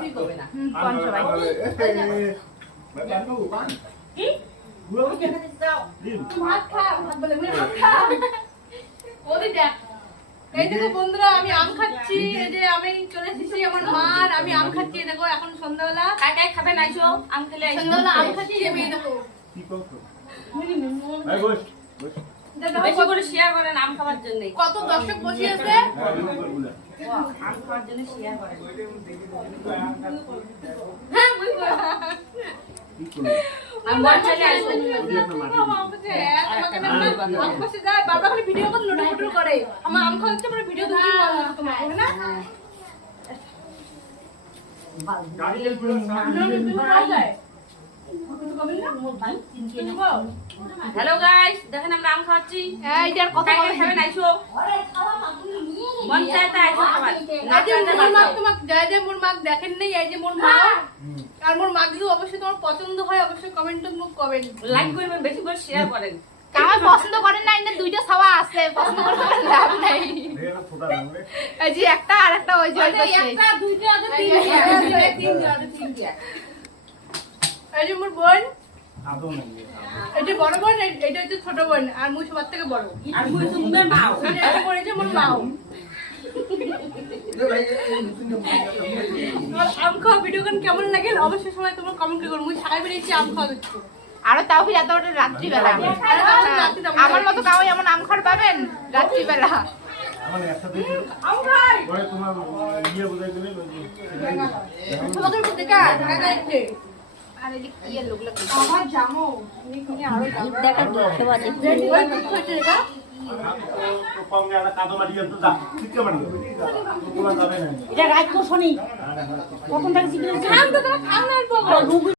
কিছুই করবে না। কোন সবাই কি? ভাত খা, ভাত বলে ভাত খা। ওদি দেখ। এই দেখো বন্ধুরা, আমি আম খাচ্ছি। এই যে আমি চলে এসেছি আমার মার, আমি আম খাচ্ছি। দেখো এখন সন্ধ্যাবেলা কাই কাই খাবেন আইছো? আম খেলে আইছো? সন্ধ্যাবেলা আম খাচ্ছি। আমি দেখো বেশি করে শেয়ার করেন আম খাবার জন্য। কত দর্শক বসে আছে। আম খাওয়ার জন্য শেয়ার করেন। হ্যাঁ বুঝলো। আম বল চলে আইছো। আম বসে যায়, বাবা খালি ভিডিও করে লুটুপুটু করে। আমার আম খাওয়াতে পরে ভিডিও দিতে বলে তোমাকে না। হ্যালো গাইস, দেখেন আমরা আম খাচ্ছি। এই যে আর কথা কাই কাই খাবেন আইছো? মন চায় তা আইছো খাবার। না এই যে চাইলে মোর মাক বাঁচাও। তোমাকে জয় জয় মোর মাক দেখেন নাই, এই যে মোর মা। আর মোর মাক যদি অবশ্যই তোমার পছন্দ হয় অবশ্যই কমেন্টে মুখ কমেন্ট লাইক করবেন, বেশি করে শেয়ার করেন। কামাই পছন্দ করেন না, ইন্না দুইটা ছাওয়া আছে, পছন্দ করে লাভ নাই। এই যে একটা আর একটা ওই যে ওই পাশে। একটা দুইটা আছে তিনটা। এই যে মোর বোন, এই যে বড় বোন, এইটা হচ্ছে ছোট বোন, আর মুই সবার থেকে বড়। আর মুই সুন্দর মাও। আর এই যে মোর মাও। আর আম খাওয়া ভিডিও কেমন লাগে অবশ্যই সবাই তোমরা কমেন্ট করো। মুই ছাড়াই বেরিয়েছি আম খাওয়া দিচ্ছি। আরো তাও ফির এত রাত্রিবেলা। আমার মতো কাউ এমন আম খাওয়ার পাবেন রাত্রিবেলা। আম খাই। তোমার ইয়ে বোঝাই দিলে তোমাদের মধ্যে কাজ দেখা যাচ্ছে। আর এই যে কি এর লোক লাগে। আমার জামো এখানে আরো জামো দেখা কি খেবা দেখি। ওই কি হচ্ছে এটা? কমে একটা কাদো মাটি তো দা ঠিক মাটি তোমার যাবে না এটা রাত কো শনি। কখন থেকে শিখে খান তো খান না